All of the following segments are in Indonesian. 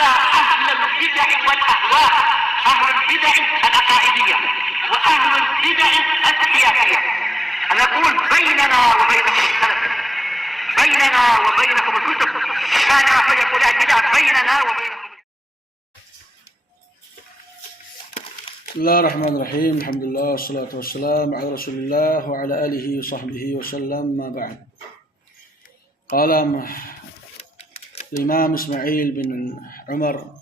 هذا أهل البدع والأهواء، أهل البدع العقائدية وأهل البدع السياسية. أنا أقول بيننا وبينكم السلف، بيننا وبينكم الكتب، كان فيقول البدع بيننا وبينكم. بسم الله الرحمن الرحيم. الحمد لله والصلاة والسلام على رسول الله وعلى آله وصحبه وسلم. ما بعد. قال الإمام إسماعيل بن عمر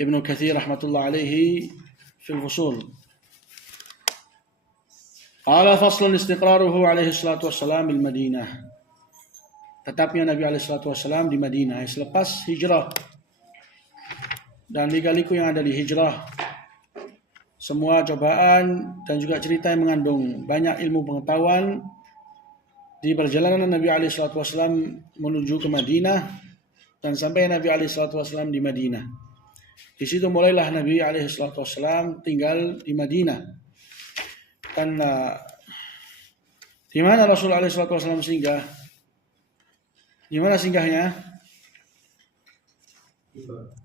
ابن كثير رحمة الله عليه في الفصول. قال فصل استقراره عليه الصلاة والسلام بالمدينة. Tetapnya Nabi alaihi salatu wasallam di Madinah selepas hijrah dan lika-liku yang ada di hijrah, semua cobaan dan juga cerita yang mengandung banyak ilmu pengetahuan di perjalanan Nabi alaihi salatu wasallam menuju ke Madinah dan sampai Nabi alaihi salatu wasallam di Madinah. Di situ mulailah Nabi alaihi salatu wasallam tinggal di Madinah. Dan di mana Rasul alaihi salatu wasallam singgah? Di mana singgahnya?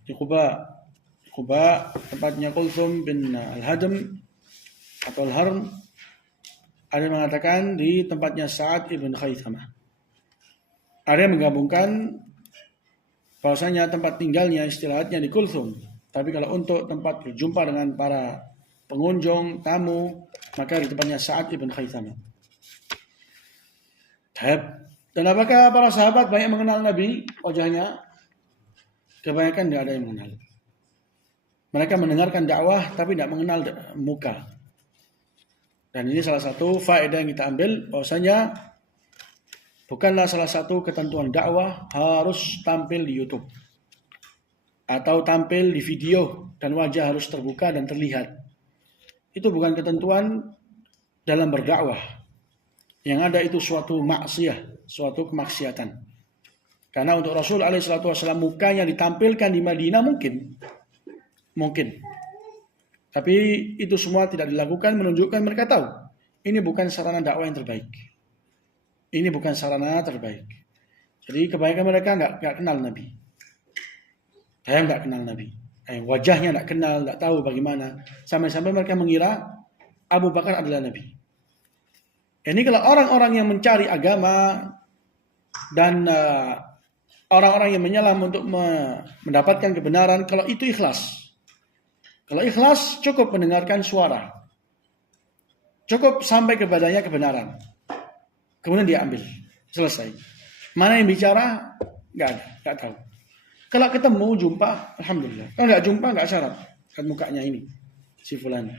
Di Quba. Quba tempatnya Kulthum bin Al-Hadm atau Al-Harm. Ada yang mengatakan di tempatnya Sa'ad ibn Khaythamah. Ada yang menggabungkan bahwasanya tempat tinggalnya istirahatnya di Kulthum. Tapi kalau untuk tempat berjumpa dengan para pengunjung, tamu, maka di tempatnya Sa'ad ibn Khaythamah. Dan apakah para sahabat banyak mengenal Nabi wajahnya? Kebanyakan tidak ada yang mengenal. Mereka mendengarkan dakwah tapi tidak mengenal muka. Dan ini salah satu faedah yang kita ambil, bahwasanya bukanlah salah satu ketentuan dakwah harus tampil di YouTube atau tampil di video dan wajah harus terbuka dan terlihat. Itu bukan ketentuan dalam berdakwah. Yang ada itu suatu maksiyah, suatu kemaksiatan. Karena untuk Rasul alaihissalatu wassalam mukanya ditampilkan di Madinah mungkin. Tapi itu semua tidak dilakukan, menunjukkan mereka tahu ini bukan sarana dakwah yang terbaik. Ini bukan sarana terbaik. Jadi kebanyakan mereka nggak kenal Nabi. Saya nggak kenal Nabi. Wajahnya nggak kenal, nggak tahu bagaimana. Sampai-sampai mereka mengira Abu Bakar adalah Nabi. Ini kalau orang-orang yang mencari agama dan orang-orang yang menyelam untuk mendapatkan kebenaran, kalau itu ikhlas. Kalau ikhlas cukup mendengarkan suara. Cukup sampai kepadanya kebenaran. Kemudian dia ambil. Selesai. Mana yang bicara? Nggak ada. Nggak tahu. Kalau ketemu, jumpa, alhamdulillah. Kalau nggak jumpa, nggak syarat. Kan mukanya ini. Si fulan.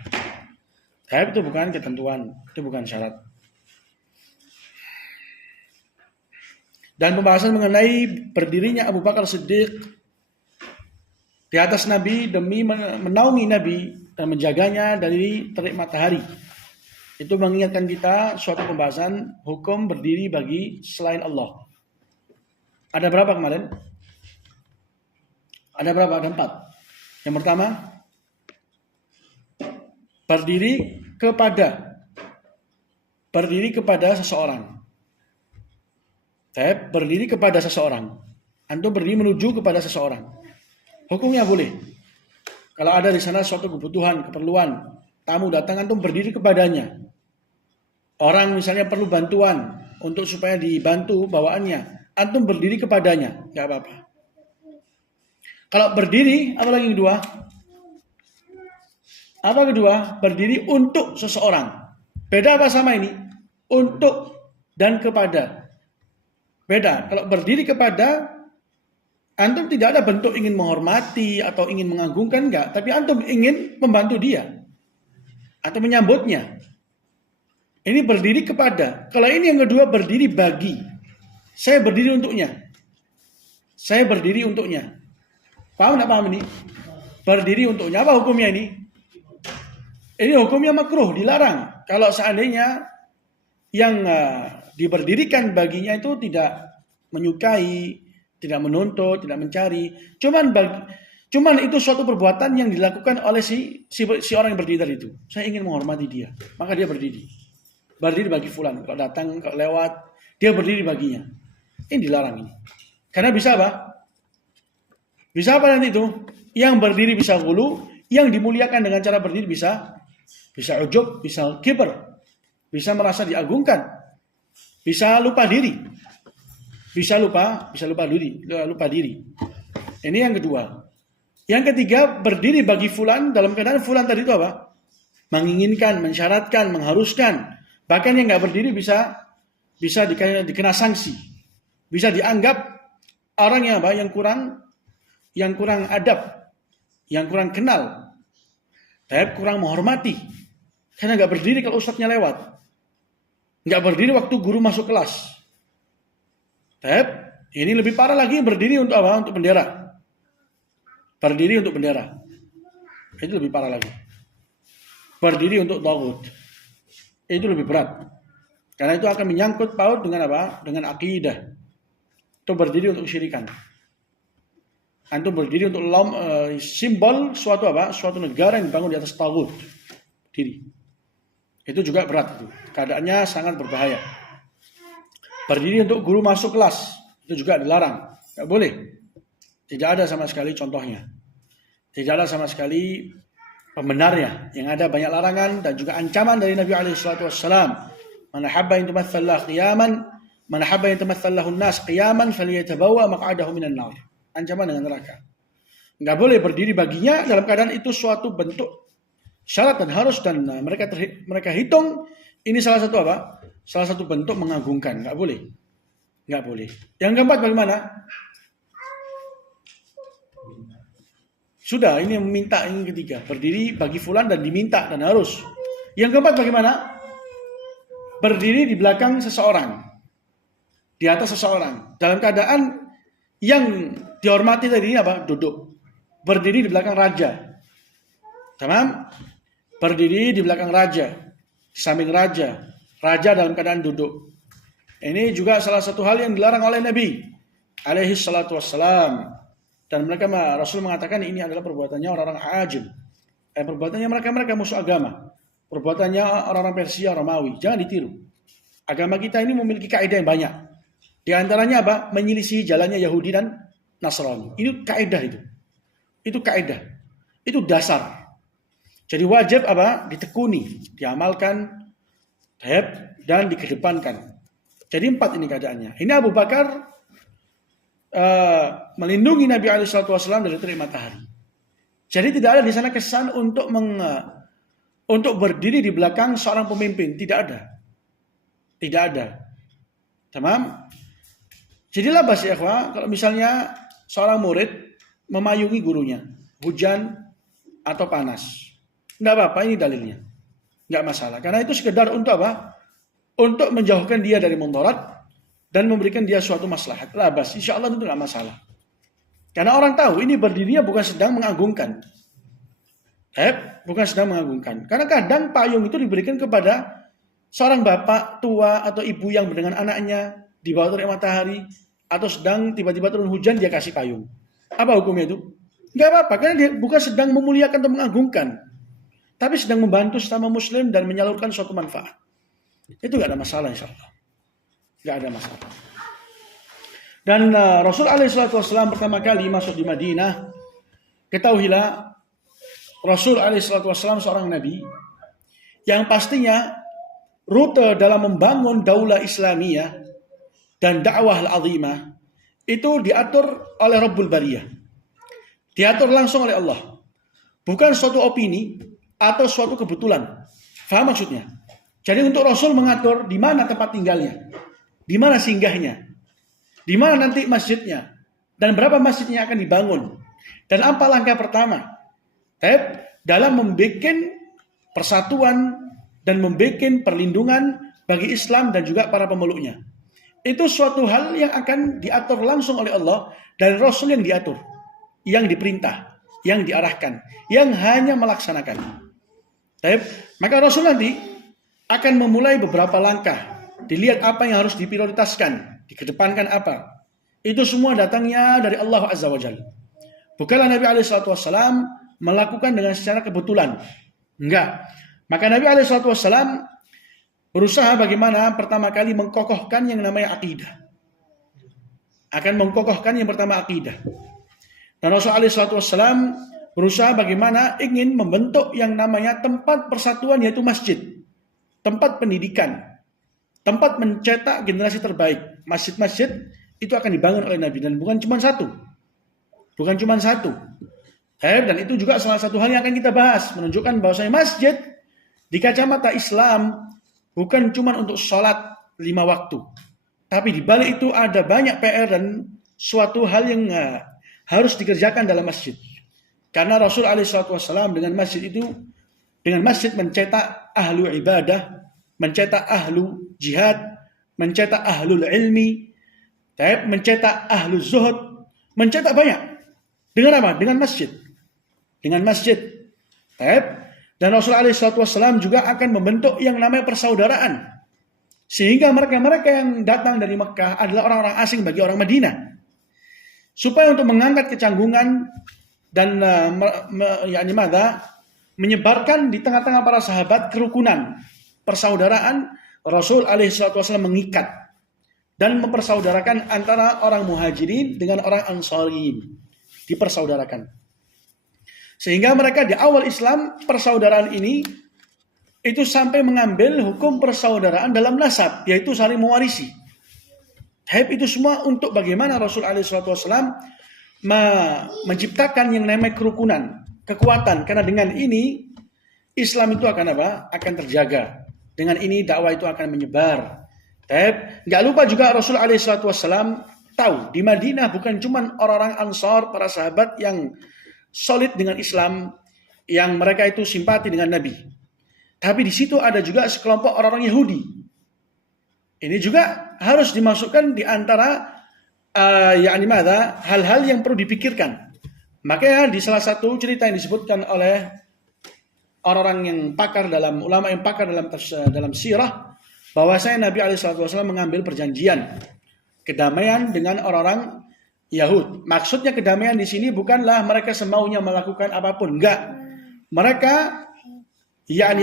Tapi itu bukan ketentuan. Itu bukan syarat. Dan pembahasan mengenai berdirinya Abu Bakar Siddiq di atas Nabi demi menaungi Nabi dan menjaganya dari terik matahari. Itu mengingatkan kita suatu pembahasan hukum berdiri bagi selain Allah. Ada berapa kemarin? Ada berapa? Ada 4. Yang pertama, berdiri kepada seseorang. Berdiri kepada seseorang. Antum berdiri menuju kepada seseorang. Hukumnya boleh. Kalau ada di sana suatu kebutuhan, keperluan, tamu datang, antum berdiri kepadanya. Orang misalnya perlu bantuan untuk supaya dibantu bawaannya, antum berdiri kepadanya, nggak apa-apa. Kalau berdiri, apa lagi kedua? Apa kedua? Berdiri untuk seseorang. Beda apa sama ini? Untuk dan kepada. Beda. Kalau berdiri kepada, antum tidak ada bentuk ingin menghormati atau ingin mengagungkan, enggak. Tapi antum ingin membantu dia. Atau menyambutnya. Ini berdiri kepada. Kalau ini yang kedua, berdiri bagi. Saya berdiri untuknya. Saya berdiri untuknya. Paham enggak paham ini? Berdiri untuknya. Apa hukumnya ini? Ini hukumnya makruh, dilarang. Kalau seandainya yang diberdirikan baginya itu tidak menyukai, tidak menuntut, tidak mencari. Cuman itu suatu perbuatan yang dilakukan oleh si orang yang berdiri tadi itu. Saya ingin menghormati dia, maka dia berdiri. Berdiri bagi fulan. Kalau datang, kalau lewat, dia berdiri baginya. Ini dilarang ini. Karena bisa apa? Bisa apa nanti itu? Yang berdiri bisa ghulu, yang dimuliakan dengan cara berdiri bisa ujub, bisa kibar, bisa merasa diagungkan, bisa lupa diri. Bisa lupa diri. Ini yang kedua. Yang ketiga, berdiri bagi fulan dalam keadaan fulan tadi itu apa? Menginginkan, mensyaratkan, mengharuskan. Bahkan yang nggak berdiri bisa dikena sanksi. Bisa dianggap orang yang apa? Yang kurang adab, yang kurang kenal, kurang menghormati. Karena nggak berdiri kalau ustadznya lewat. Nggak berdiri waktu guru masuk kelas. Ini lebih parah lagi berdiri untuk apa? Untuk bendera. Berdiri untuk bendera. Itu lebih parah lagi. Berdiri untuk taghut. Itu lebih berat. Karena itu akan menyangkut paut dengan apa? Dengan akidah. Itu berdiri untuk kesyirikan. Antum berdiri untuk simbol suatu apa? Suatu negara yang dibangun di atas taghut. Diri. Itu juga berat itu. Keadaannya sangat berbahaya. Berdiri untuk guru masuk kelas, itu juga dilarang. Tidak boleh. Tidak ada sama sekali contohnya. Tidak ada sama sekali pembenarnya. Yang ada banyak larangan dan juga ancaman dari Nabi SAW. Man ahabba an tumathallahu qiyaman, man ahabba an tumathallahu an-nas qiyaman falyatabawwa maq'adahu minan nar. Ancaman dengan neraka. Enggak boleh berdiri baginya dalam keadaan itu suatu bentuk syarat dan harus, dan mereka hitung ini salah satu apa? Salah satu bentuk mengagungkan. Enggak boleh. Enggak boleh. Yang keempat bagaimana? Sudah, ini yang meminta, ini ketiga. Berdiri bagi fulan dan diminta dan harus. Yang keempat bagaimana? Berdiri di belakang seseorang. Di atas seseorang. Dalam keadaan yang dihormati tadi apa? Duduk. Berdiri di belakang raja. Tamam? Berdiri di belakang raja. Di samping raja. Raja dalam keadaan duduk. Ini juga salah satu hal yang dilarang oleh Nabi alaihi salatu wassalam. Dan Rasul mengatakan ini adalah perbuatannya orang-orang ajam. Perbuatannya mereka musuh agama. Perbuatannya orang-orang Persia, Romawi. Jangan ditiru. Agama kita ini memiliki kaidah yang banyak. Di antaranya apa? Menyelisihi jalannya Yahudi dan Nasrani. Ini kaidah itu. Itu kaidah. Itu dasar. Jadi wajib apa? Ditekuni, diamalkan, dan dikedepankan. Jadi 4 ini keadaannya. Ini Abu Bakar melindungi Nabi SAW dari terik matahari. Jadi tidak ada di sana kesan untuk berdiri di belakang seorang pemimpin. Tidak ada. Tidak ada. Tamam? Jadilah bahasa ikhwah, kalau misalnya seorang murid memayungi gurunya, hujan atau panas. Tidak apa-apa, ini dalilnya. Tidak masalah. Karena itu sekedar untuk apa? Untuk menjauhkan dia dari mudarat dan memberikan dia suatu maslahat. Labas, insya Allah itu tidak masalah. Karena orang tahu ini berdirinya bukan sedang mengagungkan. Bukan sedang mengagungkan. Karena kadang payung itu diberikan kepada seorang bapak tua atau ibu yang dengan anaknya di bawah terik matahari, atau sedang tiba-tiba turun hujan dia kasih payung. Apa hukumnya itu? Enggak apa-apa, karena dia bukan sedang memuliakan atau mengagungkan, tapi sedang membantu sesama muslim dan menyalurkan suatu manfaat. Itu enggak ada masalah insya Allah. Enggak ada masalah. Dan Rasul SAW pertama kali masuk di Madinah, ketahuilah Rasul SAW seorang nabi yang pastinya rute dalam membangun daulah Islamiyah dan dakwah al-azimah itu diatur oleh Rabbul Bariyah. Diatur langsung oleh Allah. Bukan suatu opini atau suatu kebetulan. Faham maksudnya? Jadi untuk Rasul mengatur di mana tempat tinggalnya, di mana singgahnya, di mana nanti masjidnya, dan berapa masjidnya akan dibangun, dan apa langkah pertama dalam membuat persatuan dan membuat perlindungan bagi Islam dan juga para pemeluknya. Itu suatu hal yang akan diatur langsung oleh Allah dan Rasul yang diatur, yang diperintah, yang diarahkan, yang hanya melaksanakan. Maka Rasul nanti akan memulai beberapa langkah. Dilihat apa yang harus diprioritaskan, dikedepankan apa. Itu semua datangnya dari Allah Azza wa Jalla. Bukanlah Nabi SAW melakukan dengan secara kebetulan. Enggak. Maka Nabi SAW berusaha bagaimana pertama kali mengkokohkan yang namanya akidah. Akan mengkokohkan yang pertama akidah. Dan Rasulullah SAW berusaha bagaimana ingin membentuk yang namanya tempat persatuan, yaitu masjid. Tempat pendidikan. Tempat mencetak generasi terbaik. Masjid-masjid itu akan dibangun oleh Nabi. Dan bukan cuma satu. Bukan cuma satu. Dan itu juga salah satu hal yang akan kita bahas. Menunjukkan bahwasanya masjid di kacamata Islam bukan cuma untuk sholat 5 waktu. Tapi di balik itu ada banyak PR dan suatu hal yang harus dikerjakan dalam masjid. Karena Rasul SAW dengan masjid mencetak ahlu ibadah, mencetak ahlu jihad, mencetak ahlul ilmi, mencetak ahlu zuhud, mencetak banyak. Dengan apa? Dengan masjid. Dengan masjid. Dan Rasulullah SAW juga akan membentuk yang namanya persaudaraan. Sehingga mereka-mereka yang datang dari Mekah adalah orang-orang asing bagi orang Madinah. Supaya untuk mengangkat kecanggungan dan menyebarkan di tengah-tengah para sahabat kerukunan, persaudaraan, Rasul SAW mengikat dan mempersaudarakan antara orang muhajirin dengan orang ansariin. Dipersaudarakan. Sehingga mereka di awal Islam, persaudaraan ini itu sampai mengambil hukum persaudaraan dalam nasab, yaitu saling mewarisi. Itu semua untuk bagaimana Rasul SAW menciptakan yang namanya kerukunan, kekuatan. Karena dengan ini Islam itu akan apa? Akan terjaga. Dengan ini dakwah itu akan menyebar. Nggak lupa juga Rasul SAW tahu di Madinah bukan cuma orang-orang Ansar, para sahabat yang solid dengan Islam, yang mereka itu simpati dengan Nabi. Tapi di situ ada juga sekelompok orang-orang Yahudi. Ini juga harus dimasukkan di antara hal-hal yang perlu dipikirkan. Makanya di salah satu cerita yang disebutkan oleh orang-orang yang pakar dalam ulama yang pakar dalam sirah, bahwasanya Nabi SAW mengambil perjanjian kedamaian dengan orang-orang Yahud. Maksudnya kedamaian di sini bukanlah mereka semaunya melakukan apapun, enggak. Mereka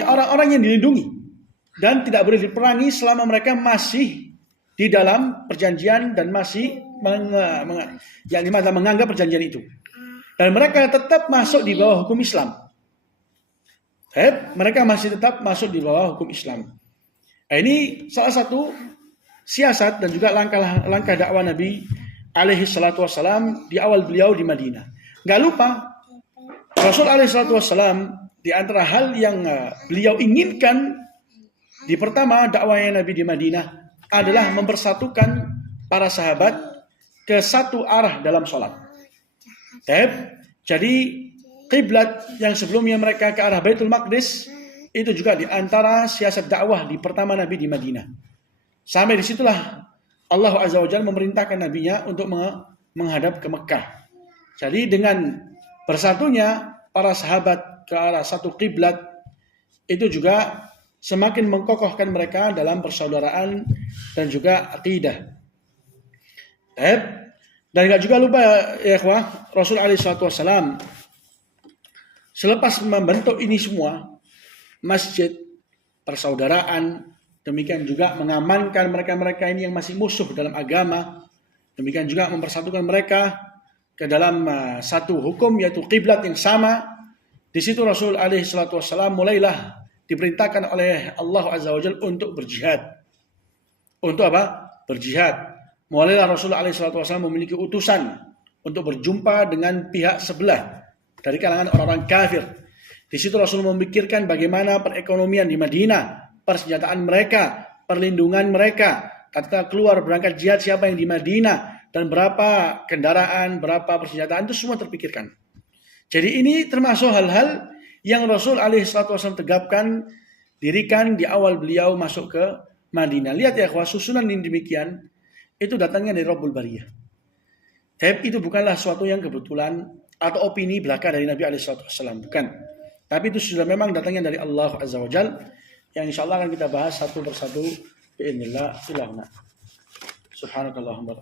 orang-orang yang dilindungi dan tidak boleh diperangi selama mereka masih di dalam perjanjian dan masih menganggap perjanjian itu. Dan mereka tetap masuk di bawah hukum Islam. Mereka masih tetap masuk di bawah hukum Islam. Ini salah satu siasat dan juga langkah dakwah Nabi alaihi salatu wassalam di awal beliau di Madinah. Gak lupa Rasul alaihi salatu wassalam di antara hal yang beliau inginkan di pertama dakwahnya Nabi di Madinah adalah mempersatukan para sahabat ke satu arah dalam sholat. Jadi kiblat yang sebelumnya mereka ke arah Baitul Maqdis itu juga di antara siasat dakwah di pertama Nabi di Madinah. Sampai disitulah Allah Azza wa Jalla memerintahkan Nabinya untuk menghadap ke Mekah. Jadi dengan bersatunya para sahabat ke arah satu kiblat itu juga semakin mengkokohkan mereka dalam persaudaraan dan juga akidah. Dan juga lupa ya ikhwah, Rasul SAW selepas membentuk ini semua, masjid, persaudaraan, demikian juga mengamankan mereka-mereka ini yang masih musuh dalam agama, demikian juga mempersatukan mereka ke dalam satu hukum yaitu kiblat yang sama. Di situ Rasul SAW mulailah diperintahkan oleh Allah Azza wa Jalla untuk berjihad. Untuk apa? Berjihad. Mulailah Rasulullah SAW memiliki utusan untuk berjumpa dengan pihak sebelah dari kalangan orang-orang kafir. Di situ Rasul memikirkan bagaimana perekonomian di Madinah, persenjataan mereka, perlindungan mereka. Ketika keluar berangkat jihad siapa yang di Madinah dan berapa kendaraan, berapa persenjataan itu semua terpikirkan. Jadi ini termasuk hal-hal yang Rasul SAW tegapkan, dirikan di awal beliau masuk ke Madinah. Lihat ya ikhwah, susunan ini demikian, itu datangnya dari Rabbul Bariyah. Tapi itu bukanlah suatu yang kebetulan atau opini belaka dari Nabi SAW. Bukan. Tapi itu sudah memang datangnya dari Allah Azza wa Jalla, yang insyaAllah akan kita bahas satu persatu. Bi'idznillah. Subhanakallahumma